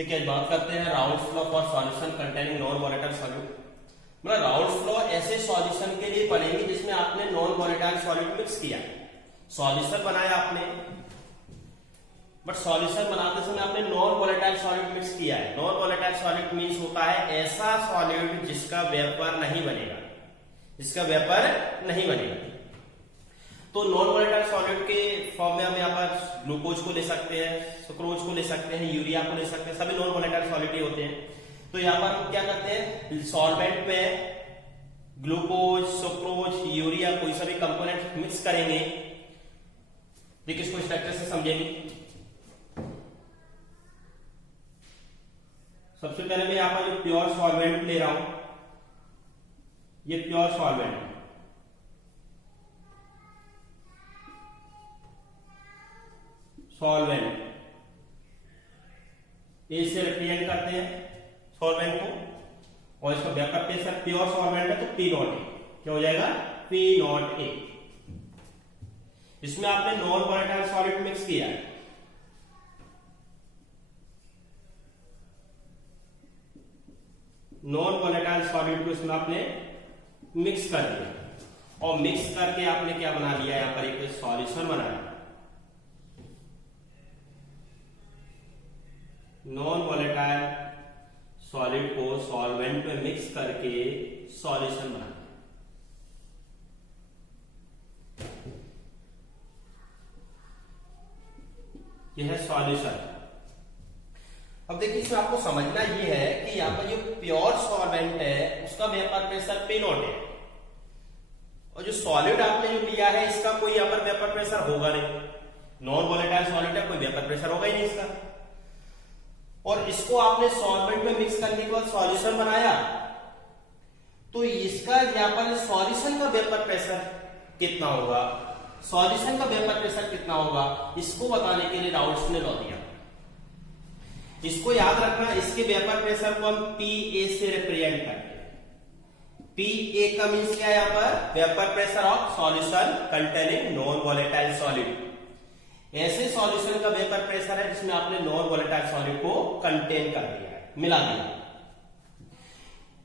ठीक है, बात करते हैं Raoult's law for solution containing non volatile solute. मतलब राउल्स लॉ ऐसे सॉल्यूशन के लिए पढ़ेंगे जिसमें आपने नॉन वोलेटाइल सॉल्यूट मिक्स किया, सॉल्यूशन बनाया आपने, बट सॉल्यूशन बनाते समय आपने नॉन वोलेटाइल सॉल्यूट मिक्स किया है। नॉन वोलेटाइल सॉल्यूट मींस होता है ऐसा सॉल्यूट जिसका वेपर नहीं बनेगा, जिसका वेपर नहीं बनेगा। तो नॉन वोलेटाइल सॉल्यूट के फॉर्म में हम यहाँ पर ग्लूकोज को ले सकते हैं, सुक्रोज को ले सकते हैं, यूरिया को ले सकते हैं, सभी नॉन वोलेटाइल सॉल्यूट ही होते हैं। तो यहाँ पर हम क्या करते हैं, सॉल्वेंट में ग्लूकोज, सुक्रोज, यूरिया कोई सा भी कंपोनेंट मिक्स करेंगे। देखिए इसको स्ट्रक्चर से समझेंगे। सबसे पहले मैं यहाँ पर जो प्योर सॉल्वेंट ले रहा हूं, ये प्योर सॉल्वेंट है, सॉल्वेंट ए से रिप्रेजेंट करते हैं सॉल्वेंट को, और इसका वेपर प्रेशर प्योर सॉल्वेंट है तो पी नॉट ए, क्या हो जाएगा, पी नॉट ए। इसमें आपने नॉन वोलेटाइल सॉल्यूट मिक्स किया है, नॉन वोलेटाइल सॉल्यूट को इसमें आपने मिक्स कर दिया, और मिक्स करके आपने क्या बना लिया, यहां पर एक सॉल्यूशन बनाया। नॉन वोलेटाइल सॉलिड को सॉल्वेंट में मिक्स करके सॉल्यूशन बनाना। यह है सॉल्यूशन। अब देखिए इसमें आपको समझना यह है कि यहां पर जो प्योर सॉल्वेंट है उसका वेपर प्रेशर पी नॉट है, और जो सॉलिड आपने जो लिया है इसका कोई यहां पर वेपर प्रेशर होगा नहीं। नॉन वोलेटाइल सॉलिड है, कोई वेपर प्रेशर होगा ही नहीं इसका। और इसको आपने सॉल्वेंट में मिक्स करने के बाद सॉल्यूशन बनाया, तो इसका यहां पर सॉल्यूशन का वेपर प्रेशर कितना होगा, सॉल्यूशन का वेपर प्रेशर कितना होगा, इसको बताने के लिए राउल्स ने लॉ दिया। इसको याद रखना, इसके वेपर प्रेशर को हम पी ए से रिप्रेजेंट करते हैं। पी ए का मीन्स क्या है, यहां पर vapour pressure of solution containing non volatile solid. ऐसे सॉल्यूशन का वेपर प्रेशर है जिसमें आपने नॉन वोलेटाइल सॉलिड को कंटेन कर दिया है, मिला दिया।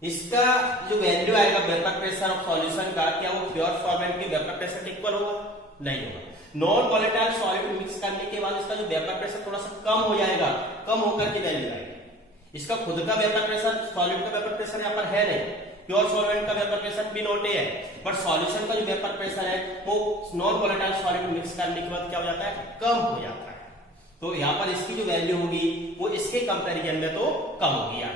इसका जो वैल्यू आएगा वेपर प्रेशर ऑफ सॉल्यूशन का, क्या वो प्योर सॉल्वेंट के वेपर प्रेशर के इक्वल होगा, नहीं होगा। नॉन वोलेटाइल सॉलिड मिक्स करने के बाद इसका जो वेपर प्रेशर थोड़ा सा कम हो जाएगा, कम होकर के वैल्यू आएगी। इसका खुद का वेपर प्रेशर, सॉलिड का वेपर प्रेशर यहाँ पर है नहीं, प्योर सॉल्वेंट का वेपर प्रेशर पी नॉट ए है, बट सॉल्यूशन का जो वेपर प्रेशर है वो नॉन वोलेटाइल सॉलिड मिक्स करने के बाद क्या हो जाता है, कम हो जाता है। तो यहाँ पर इसकी जो वैल्यू होगी वो इसके कंपैरिजन में तो कम होगी, यार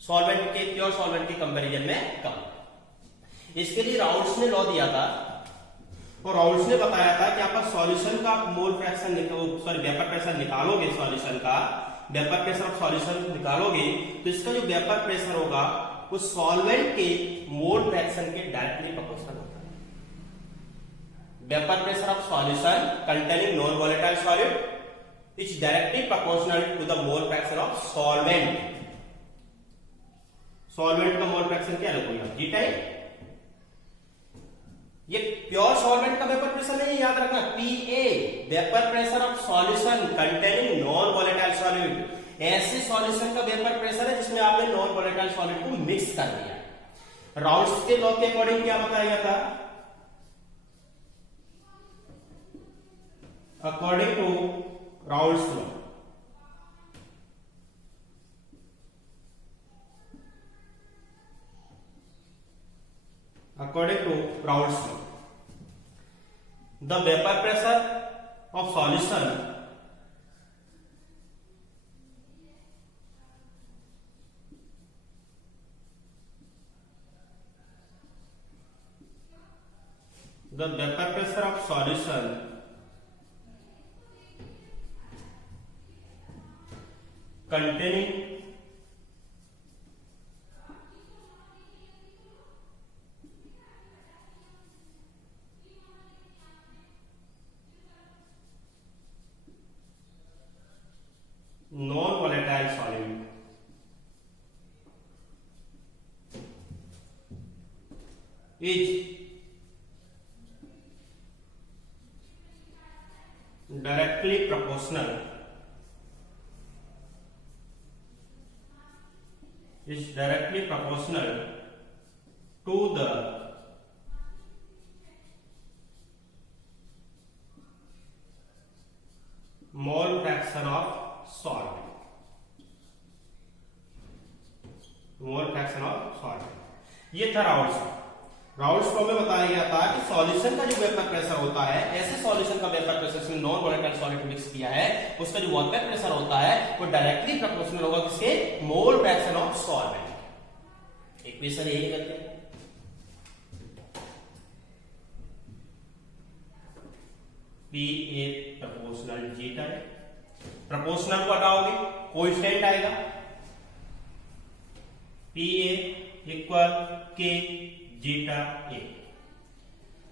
सॉल्वेंट के, प्योर सॉल्वेंट के कंपैरिजन में कम। इसके लिए राउल्स ने लॉ दिया था, और राउल्स ने बताया था कि यहाँ पर सॉल्यूशन का mole fraction, sorry vapour pressure निकालोगे, सॉल्यूशन का वेपर प्रेशर ऑफ सॉल्यूशन निकालोगे, तो इसका जो वेपर प्रेशर होगा वो सॉल्वेंट के मोल फ्रैक्शन के डायरेक्टली प्रोपोर्शनल होता है। Vapour pressure of solution containing non volatile solid is directly proportional to the mole fraction of solvent. Solvent का मोल फ्रैक्शन क्या है, जी टाइप। ये प्योर सॉल्वेंट का वेपर प्रेशर नहीं, याद रखना, PA vapour pressure of solution containing non volatile solid. ऐसे सॉल्यूशन का वेपर प्रेशर है जिसमें आपने नॉन वोलेटाइल सॉलिड को मिक्स कर दिया। राउल्स के लॉ के अकॉर्डिंग क्या बताया गया था, according to Raoult's law, according to Raoult's law, the vapor pressure of solution containing non volatile solid is directly proportional is directly proportional to the mole fraction of solvent. Mole fraction of solvent. ये था Raoul's law. Raoult's law में बताया गया था कि solution का जो vapour pressure होता है, ऐसे सॉल्यूशन का वेपर प्रेशर जिसमें नॉन वोलेटाइल सॉलिड मिक्स किया है, उसका जो वेपर प्रेशर होता है वो डायरेक्टली प्रोपोर्शनल होगा किसके? Mole fraction of solvent. Equation यही करते हैं। पी ए प्रोपोर्शनल जीटा है। प्रोपोर्शनल को हटाओगे कोएफिशिएंट आएगा पी ए इक्वल के zeta A,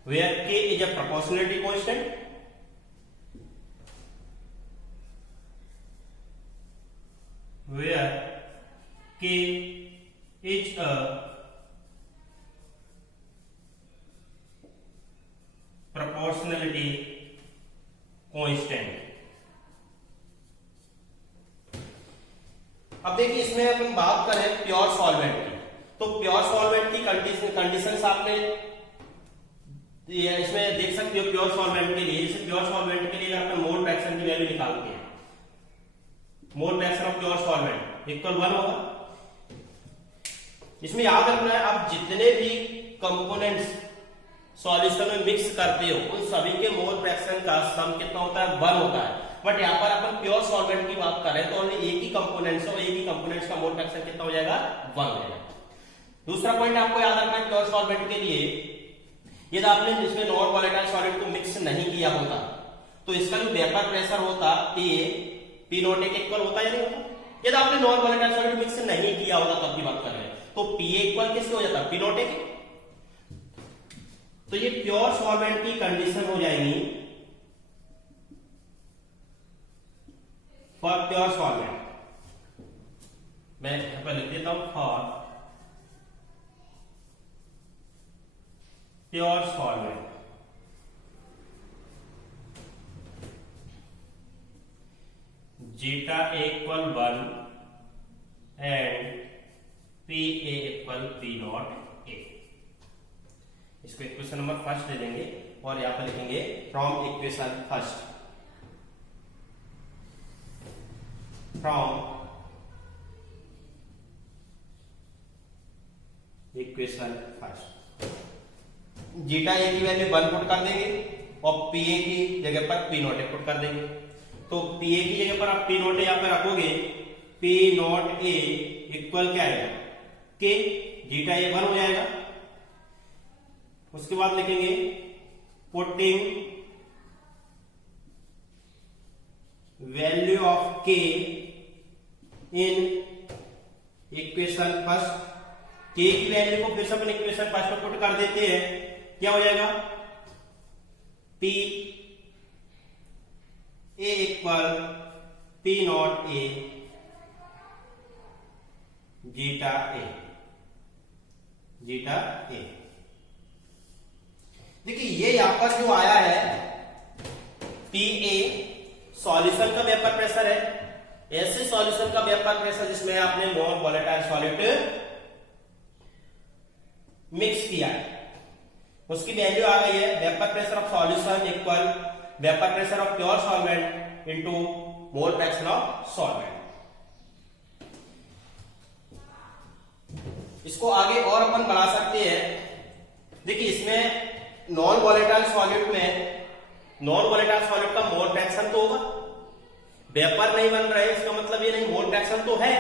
where k is a proportionality constant, where k is a proportionality constant। अब देखिए इसमें अपन बात करें प्योर सॉल्वेंट की, तो प्योर सॉल्वेंट की कंडीशंस आपने इसमें देख सकते हो। प्योर सॉल्वेंट के लिए, जैसे प्योर सॉल्वेंट के लिए अगर अपन मोल फ्रैक्शन की वैल्यू निकालते हैं, मोल fraction of pure solvent equal 1 होगा। इसमें याद रखना है आप जितने भी कंपोनेंट्स सॉल्यूशन में मिक्स करते हो उन सभी के मोल फ्रैक्शन का सम कितना होता है? 1 होता है। बट यहाँ पर अपन प्योर सॉल्वेंट की बात करें तो ओनली एक ही कंपोनेंट्स और एक ही कंपोनेंट्स का मोल फ्रैक्शन कितना हो जाएगा? 1 हो जाएगा। दूसरा पॉइंट आपको याद रखना है प्योर सॉल्वेंट के लिए, यदि आपने इसमें नॉन वोलेटाइल सॉलिड को मिक्स नहीं किया होता तो इसका जो वेपर प्रेशर होता पी नॉट ए इक्वल होता या नहीं होता? यदि आपने नॉन वोलेटाइल सॉलिड मिक्स नहीं किया होता तब की बात कर रहे हैं, तो पी ए इक्वल किसके हो जाता? पी नॉट ए के। तो ये प्योर सॉल्वेंट की कंडीशन हो जाएगी फॉर प्योर सॉल्वेंट। मैं पहले लिख देता हूं for pure solvent zeta equal 1 and P A equal P not ए। इसको इक्वेशन नंबर फर्स्ट ले लेंगे और यहां पर लिखेंगे from equation first, from equation first zeta A की वैल्यू 1 पुट कर देंगे और पी ए की जगह पर पी नॉट ए पुट कर देंगे। तो पी ए की जगह पर आप पी नॉट ए यहां पर रखोगे, पी नॉट ए इक्वल क्या आएगा? के। जीटा ए 1 हो जाएगा। उसके बाद लिखेंगे पुटिंग वैल्यू ऑफ के इन इक्वेशन फर्स्ट। के की वैल्यू को फिर से अपन इक्वेशन फर्स्ट में पुट कर देते हैं, क्या हो जाएगा? P A equal P not A zeta A, zeta A. देखिए ये यहां पर जो आया है पी ए सॉल्यूशन का वेपर प्रेशर है। ऐसे सॉल्यूशन का वेपर प्रेशर जिसमें आपने नॉन वोलेटाइल सॉलिड मिक्स किया है, उसकी वैल्यू आ गई है vapour pressure of solution equal vapour pressure of pure solvent into mole fraction of solvent. इसको आगे और अपन बढ़ा सकते हैं। देखिए इसमें नॉन वोलेटाइल सॉलिड में नॉन वोलेटाइल सॉलिड का मोल फ्रैक्शन तो होगा, वेपर नहीं बन रहा है इसका मतलब ये नहीं, मोल फ्रैक्शन तो है।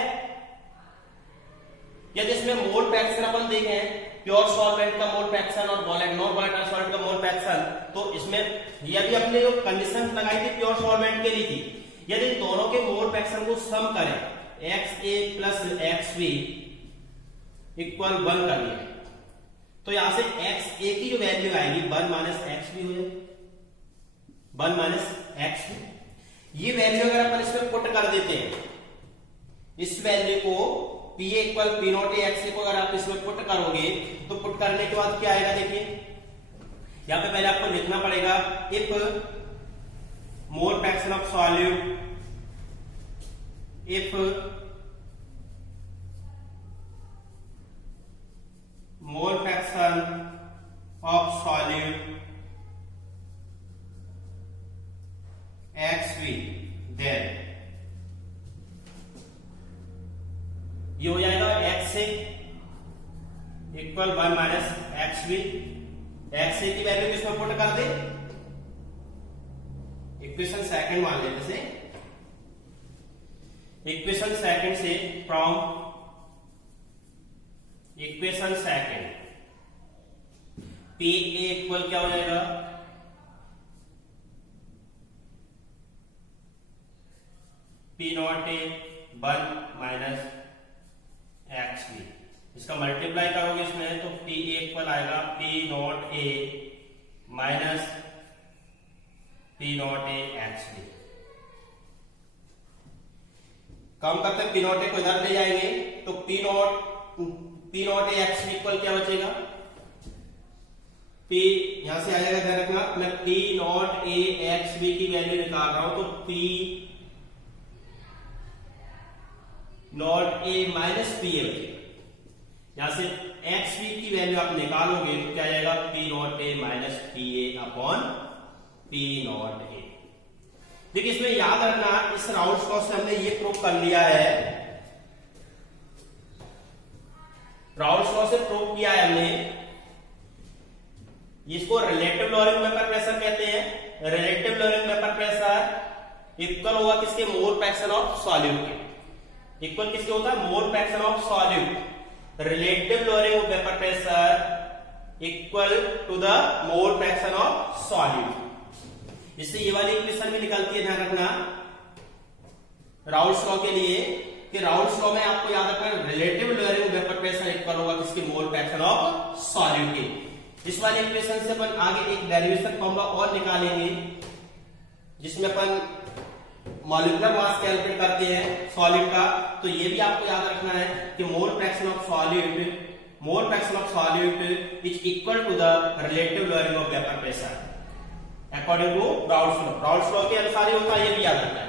यदि इसमें मोल फ्रैक्शन अपन देखें प्योर सॉल्वेंट का मोल फ्रैक्शन और नॉन वोलेटाइल सॉलिड का मोल फ्रैक्शन, तो इसमें यदि अपने जो कंडीशन लगाई थी प्योर सॉल्वेंट के लिए थी, यदि दोनों के मोल फ्रैक्शन को सम करें XA प्लस XB इक्वल 1 कर लिया, तो यहां से XA की जो वैल्यू आएगी 1 माइनस XB हो जाएगी, 1 माइनस XB। ये वैल्यू अगर अपन इसमें पुट कर देते हैं, इस वैल्यू को P A equal P not a XA को अगर आप इसमें पुट करोगे तो पुट करने के बाद क्या आएगा? देखिए यहां पे पहले आपको लिखना पड़ेगा if mole fraction of solute, if mole fraction of solid XV, then ये हो जाएगा x से इक्वल 1 माइनस XV। XA की वैल्यू किसमें पुट कर दे, इक्वेशन सेकंड मान लेते से, इक्वेशन सेकंड से from equation second PA equal क्या हो जाएगा, P not A 1 minus XB। इसका मल्टीप्लाई करोगे इसमें तो P इक्वल आएगा P not A minus P not A XB। कम करते हैं P नॉट A को इधर ले जाएंगे तो P not A XB equal क्या बचेगा, P यहां से आ जाएगा, ध्यान रखना मैं P नॉट A XB की वैल्यू निकाल रहा हूं तो P not A minus P A बचेगा। यहां से XB की वैल्यू आप निकालोगे तो क्या आएगा, P not A minus P A upon P not A। देखिए इसमें याद रखना, इस राउंड लॉ से हमने ये प्रूव कर लिया है, राउंड लॉ से प्रूव किया है हमने, इसको रिलेटिव लोअरिंग वेपर प्रेशर कहते हैं। Relative lowering vapour pressure equal होगा किसके, मोल फ्रैक्शन ऑफ सॉल्यूट के। इक्वल किसके होता है, mole fraction of solute. Relative lowering vapour pressure equal to the mole fraction of solute. इससे ये वाली इक्वेशन भी निकलती है, ध्यान रखना राउल्स लॉ के लिए, कि राउल्स लॉ में आपको याद रखना relative lowering vapour pressure equal होगा किसके, मोल फ्रैक्शन ऑफ सॉल्यूट के। इस वाली इक्वेशन से अपन आगे एक डेरिवेशन फॉर्मूला और निकालेंगे जिसमें अपन मॉलिक्यूलर मास कैलकुलेट करते हैं सॉलिड का। तो ये भी आपको याद रखना है कि mole fraction of solid is equal to the relative lowering of vapour pressure according to Raoult's law. Raoult's law के अनुसार ही होता है, ये भी याद रखना है।